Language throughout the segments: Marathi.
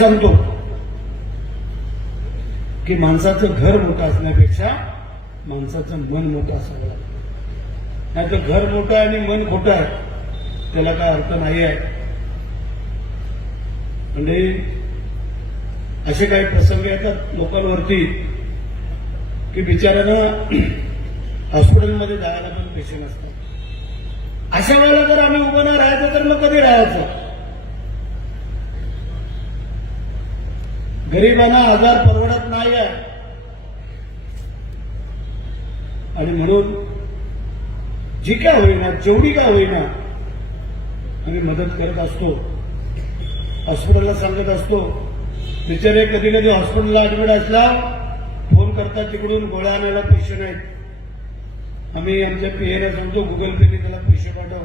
सांगतो की माणसाचं घर मोठं असण्यापेक्षा माणसाचं मन मोठं असावं. नाही तर घर मोठं आहे आणि मन खोटं आहे त्याला काय अर्थ नाही आहे. म्हणजे असे काही प्रसंग येतात लोकांवरती की बिचाऱ्यांना हॉस्पिटलमध्ये जायला पण पैसे नसतात. अशा वेळेला जर आम्ही उभं नाही राहायचं तर मग कधी राहायचं. गरिबांना आजार परवडत नाही आहे आणि म्हणून जी काय होईना जेवढी काय होईना आम्ही मदत करत असतो. हॉस्पिटलला सांगत असतो. बिचारे कधी कधी हॉस्पिटलला ऍडमिट असला फोन करतात तिकडून गोळ्या आणायला पैसे नाहीत. आम्ही आमच्या पीएला सांगतो गुगल पेने त्याला पैसे पाठव.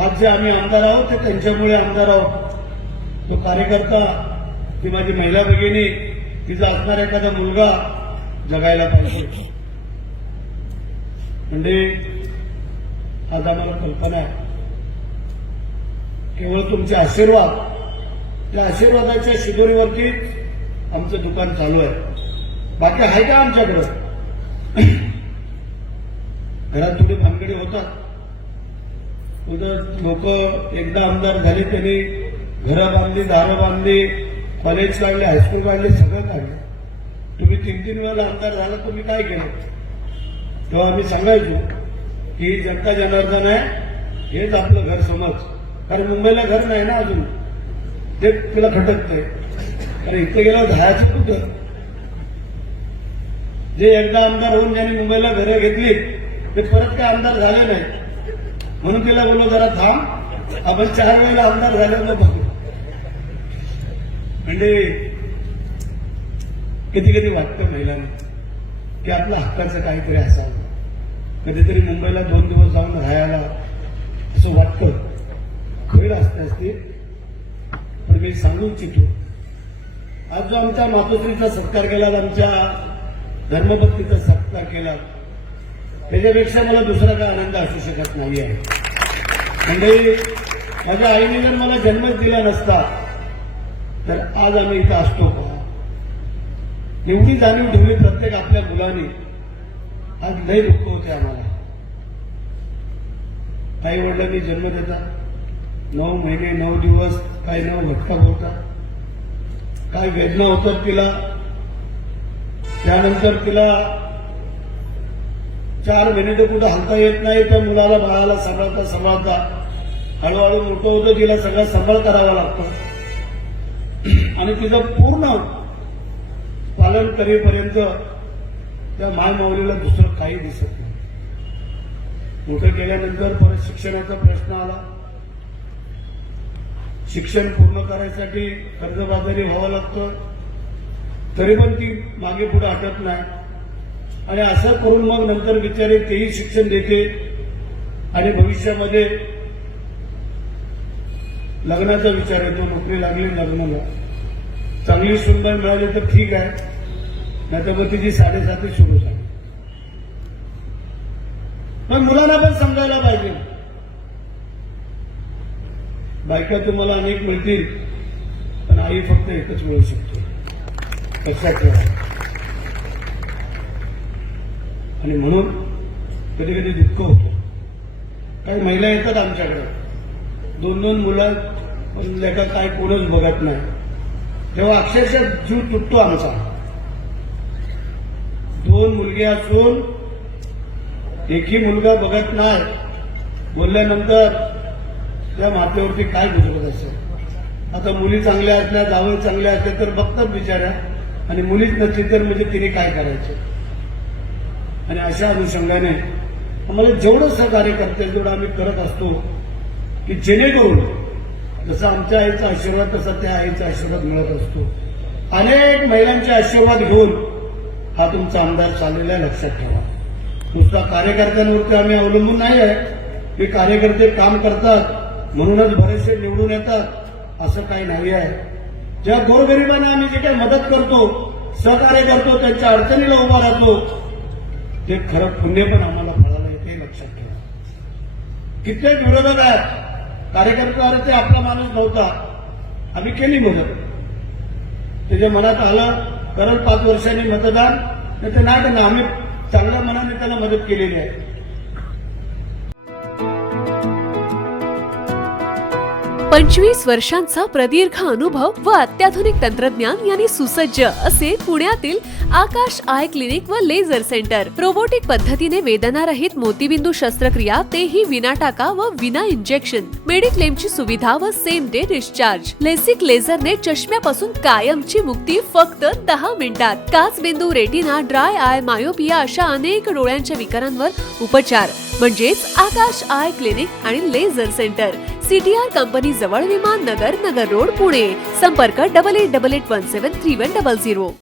आज जे आम्ही आमदार आहोत ते त्यांच्यामुळे आमदार आहोत. तो कार्यकर्ता ती माझी महिला भगिनी तिचा असणारा एखादा मुलगा जगायला पाहिजे. म्हणजे आज आम्हाला कल्पना आहे केवळ तुमचे आशीर्वाद त्या आशीर्वादाच्या शिदोरीवरती आमचं दुकान चालू आहे. बाकी आहे का आमच्याकडं? घरात थोडी भानगडी होतात. लोक एकदा आमदार झाले त्यांनी घरं बांधली दारं बांधली कॉलेज काढले हायस्कूल काढले सगळं काढलं. तुम्ही 3-3 वेळेला आमदार झाला तुम्ही काय केलं? तेव्हा आम्ही सांगायचो की जनता जनार्दन आहे हेच आपलं घर समज. कारण मुंबईला घर नाही ना अजून ते तुला खटकतंय. कारण इथे गेल्यावर जायचं कुठं? जे एकदा आमदार होऊन ज्यांनी मुंबईला घरं घेतली ते परत काय आमदार झाले नाही. म्हणून तिला बोललो जरा थांब आपण 4 वेळेला आमदार झाल्यानं बघू. म्हणजे कधी कधी वाटतं महिलांना की आपलं हक्काचं काहीतरी असावं. कधीतरी मुंबईला 2 दिवस जाऊन राहायला असं वाटतं. खरं असते पण मी सांगू इच्छितो आज जो आमच्या मातोश्रीचा सत्कार केला आमच्या धर्मपत्नीचा सत्कार केला त्याच्यापेक्षा मला दुसरा काय आनंद असू शकत नाही आहे. म्हणजे माझ्या आईने जर मला जन्मच दिला नसता तर आज आम्ही इथं असतो का? एवढी जाणीव ठेवली प्रत्येक आपल्या मुलांनी. आज लय दुःख होते आम्हाला. आई वडिलांनी जन्म देतात 9 महिने 9 दिवस काही 9 घटका बोलतात. काय वेदना होतात तिला. त्यानंतर तिला 4 महिने तर कुठं हलता येत नाही. त्या मुलाला बाळाला सांभाळता सांभाळता हळूहळू मोठं होतं. तिला सगळा सांभाळ करावा लागतो आणि तिचं पूर्ण पालन करेपर्यंत त्या मायमाऊलीला दुसरं काही दिसत नाही. मोठं केल्यानंतर परत शिक्षणाचा प्रश्न आला. शिक्षण पूर्ण करायसाठी कर्जबाजारी व्हावं लागतं. तरी पण ती मागे पुढे हटत नाही आणि असं करून मग नंतर बिचारे तेही शिक्षण देते आणि भविष्यामध्ये लग्नाचा विचार येतो. नोकरी लागली लग्नाला चांगली सुंदर मिळाली तर ठीक आहे नाही तर मग तिची 7.5 सुरू झाली. पण मुलांना पण समजायला पाहिजे बायका तुम्हाला अनेक मिळतील पण आई फक्त एकच मिळू शकते. लक्षात ठेवा. आणि म्हणून कधी कधी दुःख होतं. काही महिला येतात आमच्याकडे 2-2 मुलं पण लेखा काय कोणच बघत नाही. तेव्हा अक्षरशः जीव तुटतो आमचा. 2 मुलगे असून एकही मुलगा बघत नाही बोलल्यानंतर त्या मातेवरती काय गुजरत असेल. आता मुली चांगल्या असल्या जावं चांगल्या असल्या तर बघतात बिचाऱ्या आणि मुलीच नसली तर म्हणजे तिने काय करायचं. आणि अशा अनुषंगाने आम्हाला जेवढं सहकार्य करता येईल तेवढं आम्ही करत असतो की जेणेकरून जसं आमच्या आईचा आशीर्वाद तसा त्या आईचा आशीर्वाद मिळत असतो. अनेक महिलांचे आशीर्वाद घेऊन हा तुमचा आमदार चाललेला आहे. लक्षात ठेवा. नुसता कार्यकर्त्यांवरती आम्ही अवलंबून नाही आहे की कार्यकर्ते काम करतात म्हणूनच बरेचसे निवडून येतात असं काही नाही आहे. ज्या गोरगरिबांना आम्ही जे काही मदत करतो सहकार्य करतो त्यांच्या अडचणीला उभा राहतो ते खरं पुण्य पण आम्हाला फळाला येते. लक्षात ठेवा. कित्येक विरोधक आहेत कार्यकर्त्यावर आपला माणूस नव्हता, आम्ही केली मदत. त्याच्या मनात आलं करत 5 वर्षांनी मतदान, नाही तर नाही करणार. आम्ही चांगल्या मनाने त्याला मदत केलेली आहे. 25 वर्षांचा प्रदीर्घ अनुभव व अत्याधुनिक तंत्रज्ञान यांनी सुसज्ज असे पुण्यातील आकाश आय क्लिनिक व लेझर सेंटर. रोबोटिक पद्धतीने वेदनारहित मोतीबिंदू शस्त्रक्रिया, तेही विना टाका व विना इंजेक्शन. मेडिक्लेमची सुविधा व सेम डे डिस्चार्ज. लेसिक लेझरने चष्म्यापासून कायमची मुक्ती फक्त 10 मिनिटात. काचबिंदू, रेटिना, ड्राय आय, मायोपिया अशा अनेक डोळ्यांच्या विकारांवर उपचार म्हणजेच आकाश आय क्लिनिक आणि लेझर सेंटर. CTR कंपनी जवळ, विमान नगर, नगर रोड, पुणे. संपर्क 8888173100.